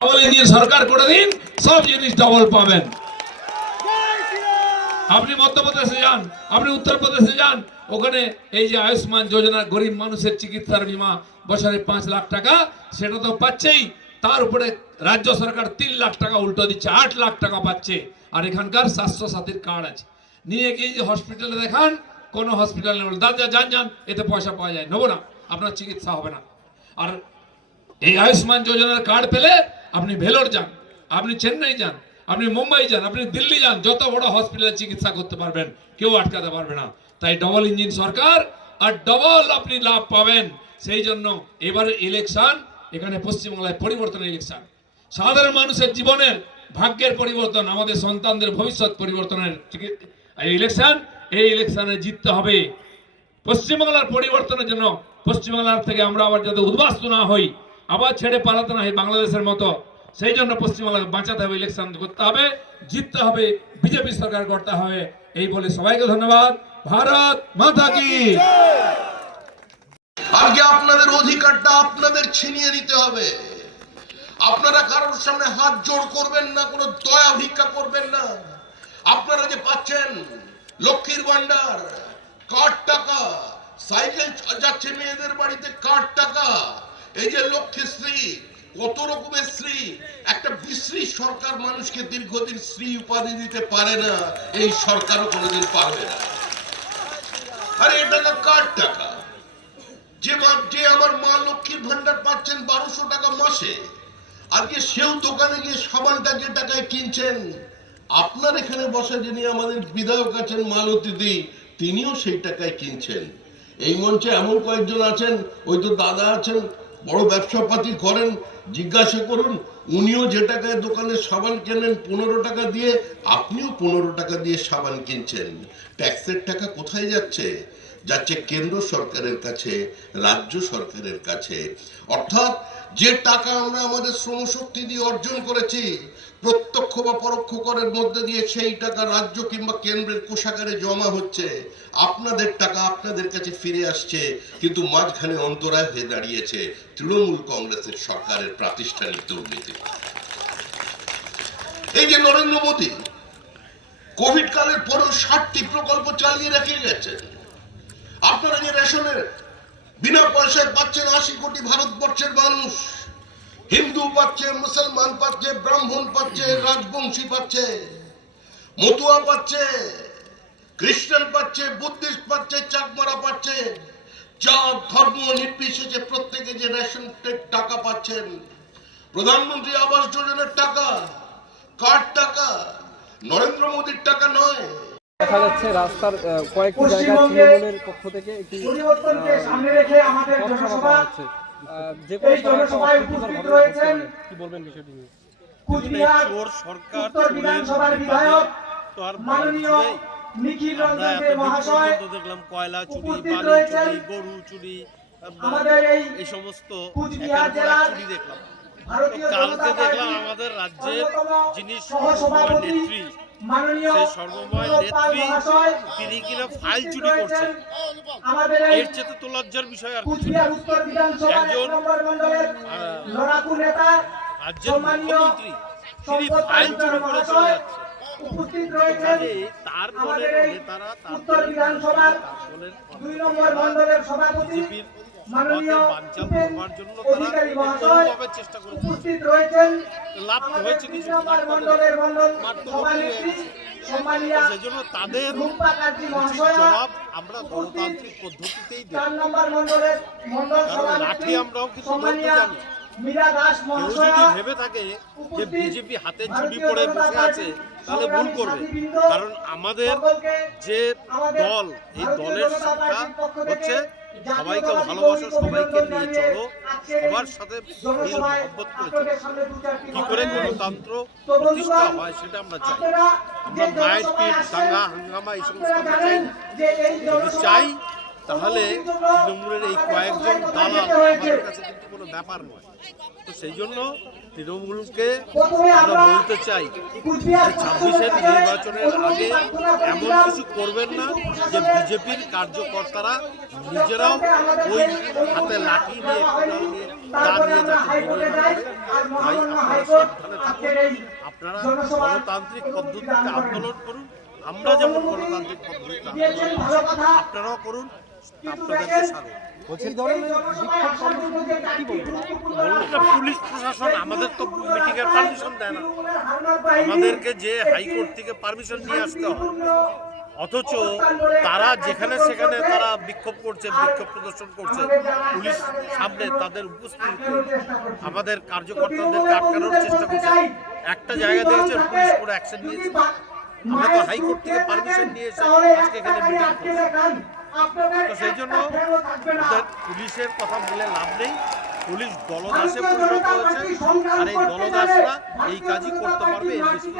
Double engine সরকার করে দিন, সব জিনিস ডবল পাবেন। আপনি মধ্যপ্রদেশে যান, আপনি উত্তরপ্রদেশে যান, ওখানে এই যে আয়ুষ্মান যোজনা গরিব মানুষের চিকিৎসার বীমা বছরে 5 লাখ টাকা, সেটা তো পাচ্ছেই, তার উপরে রাজ্য সরকার 3 লাখ টাকা উল্টো দিচ্ছে, 8 লাখ টাকা পাচ্ছে। আর এখানকার স্বাস্থ্য সাথীর কার্ড আছে, নিয়ে গিয়ে যে হসপিটালে দেখান, কোনো হসপিটালে দাদা যান এতে পয়সা পাওয়া যায়, নেবো না, আপনার চিকিৎসা হবে না। আর এই আয়ুষ্মান যোজনার কার্ড পেলে আপনি ভেলোর যান, আপনি চেন্নাই যান, আপনি মুম্বাই যান, আপনি দিল্লি যান, যত বড় হসপিটালে চিকিৎসা করতে পারবেন, কেউ আটকাতে পারবে না। তাই ডবল ইঞ্জিন সরকার, আর ডবল আপনি লাভ পাবেন। সেই জন্য এবারে ইলেকশন, এখানে পশ্চিমবাংলায় পরিবর্তনের ইলেকশন, সাধারণ মানুষের জীবনের ভাগ্যের পরিবর্তন, আমাদের সন্তানদের ভবিষ্যৎ পরিবর্তনের ইলেকশন। এই ইলেকশনে জিততে হবে পশ্চিমবাংলার পরিবর্তনের জন্য। পশ্চিমবাংলার থেকে আমরা আবার যাতে উদ্বাস্তু না হই, আবার ছেড়ে পালাতে না হয় বাংলাদেশের মতো, সেই জন্য পশ্চিমবাংলাকে বাঁচাতে হবে, ইলেকশন করতে হবে, জিততে হবে, বিজেপি সরকার করতে হবে। এই বলে সবাইকে ধন্যবাদ। ভারত মাতা কি। আজকে আপনাদের অধিকারটা আপনাদের ছিনিয়ে নিতে হবে। আপনারা কারোর সামনে হাত জোড় করবেন না, কোনো দয়া ভিক্ষা করবেন না। আপনারা যে পাচ্ছেন লক্ষ্মীর ভান্ডার, কার্ড টাকা, সাইকেল যাচ্ছে মেয়েদের বাড়িতে, কার্ড টাকা, এই যে লক্ষ্মীশ্রী, কত রকমের শ্রী, একটা বিশ্রী সরকার মানুষকে দীর্ঘদিন শ্রী উপাধি দিতে পারে না, এই সরকারও কোনোদিন পারবে না। আরে এটা না কার্ড টাকা। যে আমার মা লক্ষ্মীর ভান্ডার পাচ্ছেন 1200 টাকা মাসে, আজকে সেও দোকানে গিয়ে সাবানটা যে টাকায় কিনছেন, আপনার এখানে বসে যিনি আমাদের বিধায়ক আছেন মালতীদি, তিনিও সেই টাকায় কিনছেন। এই মঞ্চে এমন কয়েকজন আছেন, ওই তো দাদা আছেন, বড় ব্যবসাপাতি করেন, জিজ্ঞাসা করুন, উনিও যে টাকায় দোকানে সাবান কেনেন 15 টাকা দিয়ে, আপনিও 15 টাকা দিয়ে সাবান কিনছেন। ট্যাক্সের টাকা কোথায় যাচ্ছে? যাচ্ছে কেন্দ্র সরকারের কাছে, রাজ্য সরকারের কাছে। অর্থাৎ যে টাকা আমরা আমাদের শ্রমশক্তি দিয়ে অর্জন করেছি, প্রত্যক্ষ বা পরোক্ষ করের মধ্যে দিয়ে, সেই টাকা রাজ্য কিংবা কেন্দ্রের কোষাগারে জমা হচ্ছে, আপনাদের টাকা আপনাদের কাছে ফিরে আসছে। কিন্তু মাঝখানে অন্তরায় হয়ে দাঁড়িয়েছে তৃণমূল কংগ্রেসের সরকারের প্রাতিষ্ঠানিক দুর্নীতি। এই যে নরেন্দ্র মোদী কোভিড কালের পরেও 60টি প্রকল্প চালিয়ে রেখে গেছেন। আপনারা যে রেশনের বিনা পয়সায় পাচ্ছেন 80 কোটি ভারতবর্ষের মানুষ, হিন্দু পাচ্ছে, মুসলমান পাচ্ছে, ব্রাহ্মণ পাচ্ছে, রাজবংশী পাচ্ছে, মতুয়া পাচ্ছে, খ্রিস্টান পাচ্ছে, বুদ্ধিস্ট পাচ্ছে, চাকমারা পাচ্ছে, জাত ধর্ম নির্বিশেষে প্রত্যেকে যে রেশন টাকা পাচ্ছেন। প্রধানমন্ত্রী আবাস যোজনার টাকা, কার্ড টাকা, নরেন্দ্র মোদীর টাকা নয়। দেখা যাচ্ছে রাস্তার কয়েকটি জায়গায় তৃণমূলের পক্ষ থেকে একটি পরিবর্তনকে সামনে রেখে আমাদের জনসভা যে কোনো জনসভায় উপস্থিত রয়েছেন কি বলবেন বিষয়টি নিয়ে? কুচবিহার উত্তর বিধানসভার বিধায়ক মাননীয় নিখিল রঞ্জন দে মহাশয় দেখলাম কয়লা চুরি, উপস্থিত বালি রয়েছেন। চুরি, গরু চুরি, আমাদের এই সমস্ত কুচবিহার একের পর এক জেলার চুরি দেখলাম। ভারতীয় কালকে জনতা দেখলাম পার্টির আমাদের রাজ্যের যিনি সহসভাপতি নেত্রী, মাননীয় সেই সর্বময় পাল নেত্রী, মহাশয় তিনি কিনা ফাইল চুরি করছেন। আমাদের এই এর চেয়ে তো লজ্জার বিষয় আর কিছু কুচবিহার উত্তর বিধানসভার একজন 1 নম্বর মণ্ডলের লড়াকু নেতা রাজ্যের সম্মানীয় মুখ্যমন্ত্রী তিনি সম্পদ ফাইল চুরি করে চলে মহাশয় যাচ্ছে। উপস্থিত রয়েছেন। তার আমাদের দলের এই নেতারা, তার উত্তর দলের বিধানসভার তার দলের 2 নম্বর মণ্ডলের সভাপতি বিজেপির মাননীয় বানচাল উপেন করবার জন্য অধিকারী তারা মহাশয় কোনোভাবে চেষ্টা করেছে। উপস্থিত রয়েছেন। লাভ আমাদের হয়েছে 3 কিছু, নম্বর মাঠ মণ্ডলের মণ্ডল মাঠপর্যায়ে সভানেত্রী সম্মানীয়া সেজন্য তাদের রূপা কার্জি উচিত মহাশয়া জবাব আমরা গণতান্ত্রিক পদ্ধতিতেই দেব। 4 নম্বর মণ্ডলের মণ্ডল কারণ সভানেত্রী লাঠি আমরাও কিন্তু ধরতে সম্মানীয়া জানি। মীরা দাস কেউ মহাশয়া যদি ভেবে থাকে যে বিজেপি হাতে চুরি পড়ে বসে আছে, তাহলে ভুল করবে। কারণ আমাদের যে দল, এই দলের শিক্ষা হচ্ছে সবাইকে ভালোবাসো, সবাইকে নিয়ে চলো, সবার সাথে মিল মহব্বত করে চলো। কি করে গণতন্ত্র প্রতিষ্ঠা হয় সেটা আমরা চাই। আমরা মায়ের পিঠ, দাঙ্গা হাঙ্গামা এই সমস্ত আমরা চাই না। যদি চাই তাহলে তৃণমূলের এই কয়েকজন দালাল আমাদের কাছে কিন্তু কোনো ব্যাপার নয়। তো সেই জন্য তৃণমূলকে আমরা বলতে চাই যে 26-এর নির্বাচনের আগে এমন কিছু করবেন না যে বিজেপির কার্যকর্তারা নিজেরাও ওই হাতে লাঠি নিয়ে, কুড়াল নিয়ে, দা নিয়ে যাতে বেরিয়ে না পড়ে। তাই আপনারা সাবধানে থাকুন, আপনারা গণতান্ত্রিক পদ্ধতিতে আন্দোলন করুন, আমরা যেমন গণতান্ত্রিক পদ্ধতিতে আন্দোলন করছি, আপনারাও করুন, আপনাদেরকে স্বাগত। বলছি ধরনের পুলিশ প্রশাসন আমাদের তো মিটিং এর পারমিশন দেয় না, আমাদেরকে যে হাইকোর্ট থেকে পারমিশন নিয়ে আসতে হয়, অথচ তারা যেখানে সেখানে তারা বিক্ষোভ করছে, বিক্ষোভ প্রদর্শন করছে, পুলিশ সামনে তাদের উপস্থিতিতে আমাদের কার্যকর্তাদেরকে আটকানোর চেষ্টা করছে। একটা জায়গা দেখেছে পুলিশ পুরো অ্যাকশন নিয়েছে, আমরা তো হাইকোর্ট থেকে পারমিশন নিয়ে এসে আজকে এখানে মিটিং করছি। তো সেই জন্য ওদের পুলিশের কথা বলে লাভ নেই, পুলিশ দলদাসে পরিণত হয়েছে, আর এই দলদাসরা এই কাজই করতে পারবে, এর বেশি